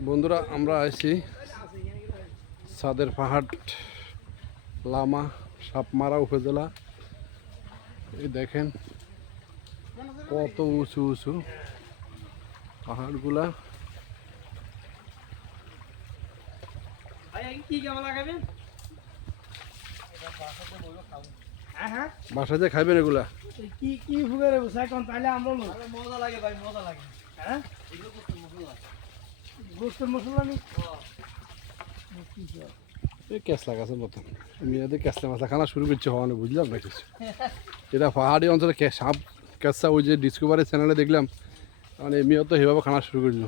বন্ধুরা আমরা আছি সাদের পাহাড় লামা সাপমারা উপজেলা। এই দেখেন কত উঁচু উঁচু পাহাড়গুলা। কি কেমন লাগাবেন হ্যাঁ হ্যাঁ বাসা যে খাইবেন এগুলা? কি কি ফুগের তাইলে আমরা মজা লাগে ভাই মজা লাগে। হ্যাঁ? গোস্তের মশলা নি এই ক্যাসলা গাছের মতন মেয়েদের ক্যাসলা মাছলা খানা শুরু করছে হওয়ানো বুঝলাম না কিছু। এটা পাহাড়ি অঞ্চলে সাপ ক্যাসা ওই যে ডিসকভারি চ্যানেলে দেখলাম মানে মেয়ে তো সেভাবে খানা শুরু করল।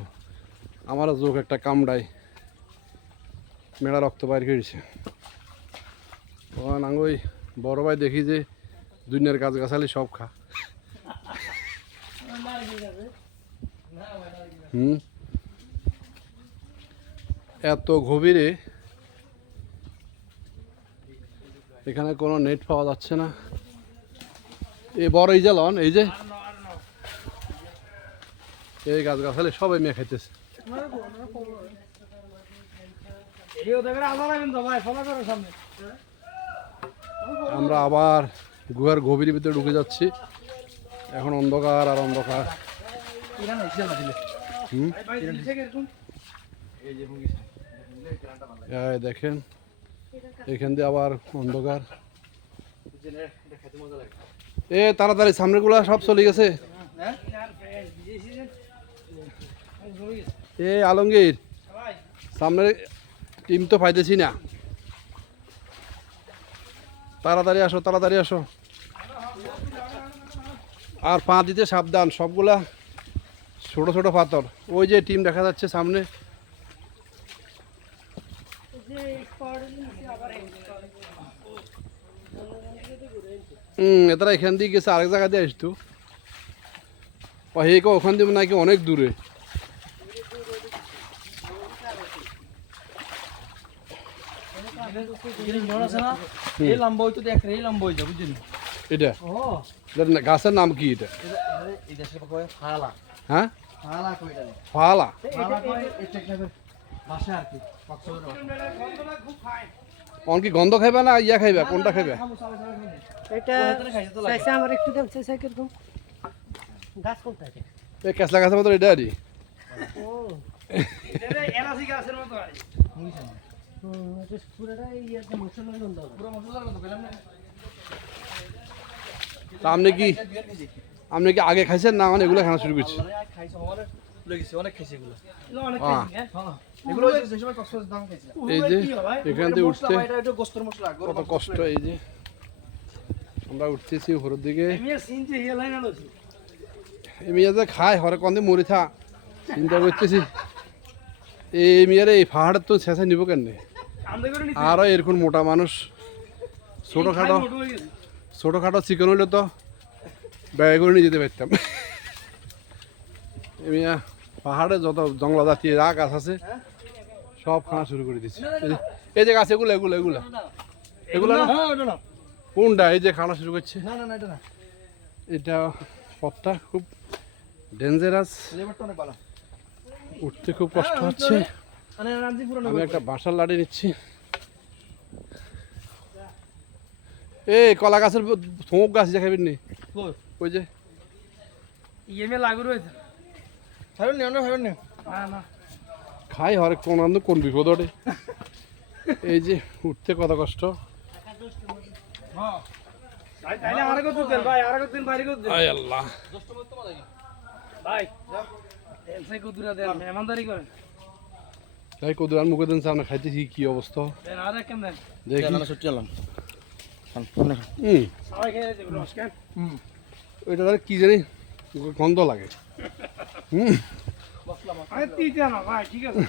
আমারও চোখ একটা কামড়ায় মেলা রক্ত বাইর করেছে। তখন আমি ওই বড় ভাই দেখি যে দুনিয়ার গাছ গাছালি সব খা। হুম? এত গভীরে এখানে কোনো নেট পাওয়া যাচ্ছে না। এই বড় এই যে লন এই যে। এই গাছ গাছালি সবাই মেয়ে খাইতেছে। আমরা আবার গুহার গভীর ভিতরে ঢুকে যাচ্ছি। এখন অন্ধকার আর অন্ধকার। হুম? দেখেন, এখান দিয়ে আবার অন্ধকার। এ, তাড়াতাড়ি সামনেগুলা সব চলে গেছে। এ, আলমগীর ভাই সামনের টিম তো পাইতেছি না। তাড়াতাড়ি আসো তাড়াতাড়ি আসো। আর পা দিতে সাবধান, সবগুলা ছোট ছোট পাথর। ওই যে টিম দেখা যাচ্ছে সামনে। হুম এতারা এখান দিয়ে গেছে আরেক জায়গা দিয়ে আসতো। ও হেকে ওখান দিয়ে নাকি অনেক দূরে। এটা? এটার গাছের নাম কি এটা? ফালা হ্যাঁ ফালা? ফালা অন কি গন্ধ খাইবা না ইয়া খাইবা? কোনটা খাইবা? এটা চাইছে আমার একটু দেন চাইছে কীরকম গাছ কোনটা এটা? এই কেসলা গাছের মতো এটা আরে ও। এলাচি গাছের মতো আর হুম এটা পুরোটা ইয়াতে মশলার গন্ধ পুরো মশলার মতো পেলাম না। তা আপনি কি আপনি কি আগে খাইছেন না মানে এগুলো খাওয়া শুরু করছি খাইছে আমার লেগেছে অনেক খাইছে এগুলো। অনেক আহ। হ্যাঁ। এগুলো সেই সময় কক্সবাজার দাম খাইছে। এই যে এখান দিয়ে উঠতে এটা একটু গোস্তের মশলা কত কষ্ট এই যে। আমরা উঠতেছি উপরের দিকে। হিয়া এই মেয়ে যে খায় হরে কন্দে মরি থা। চিন্তা করতেছি এই মেয়ের এই পাহাড়ের তো শেষে নিব কেন আরও এরকম মোটা মানুষ। ছোটোখাটো মোটো হয়ে গেছে। ছোটোখাটো চিকেন হইলে তো ব্যয় করে নিয়ে যেতে পারতাম। এমনি পাহাড়ে যত জঙ্গলা জাতীয় যা গাছ আছে সব খাওয়া শুরু করে দিচ্ছে এই যে- গাছ এগুলো এগুলো এগুলো। এগুলো হ্যাঁ কোনটা? এই যে খাওয়া শুরু করছে। এটা পথটা খুব ডেঞ্জারাস উঠতে খুব কষ্ট হচ্ছে। মানে আমি একটা বাসার লাড়ি নিচ্ছি। এই কলা গাছের থোক গাছ দেখাবেন নি? ওই যে। ইএমএ লাগু রয়েছে। নেও না নেও না। না খাই হরেক কোন আনন্দ কোন বিপদ ওঠে এই যে উঠতে কত কষ্ট। তাইলে আর কত দিন ভাই আর কত দিন বাইরে কত দিন। আয় আল্লাহ। ভাই এলসাই কত দূরে দেন মেহমানদারি করেন। তাই কদুর মুখে দেন সামনে খাইতেছি কি অবস্থা? দেখি। ওইটা কি জানি? গন্ধ লাগে। হুম। না ভাই ঠিক আছে।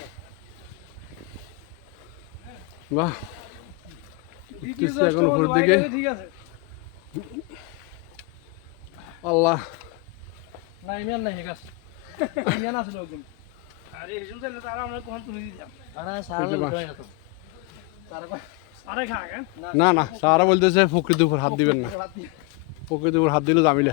বাহ। এখন উপরের দিকে। আল্লাহ। না ইমিয়ান নাই গাছ ইমিয়ান আছে লোকজন আরে এসব চাইলে তারা আমরা কোন তুমি দিতাম এই যে বাঁশ। আরে খা না না সারা বলতেছে প্রকৃতির উপর হাত দিবেন না। প্রকৃতির উপর হাত দিলে জামিলে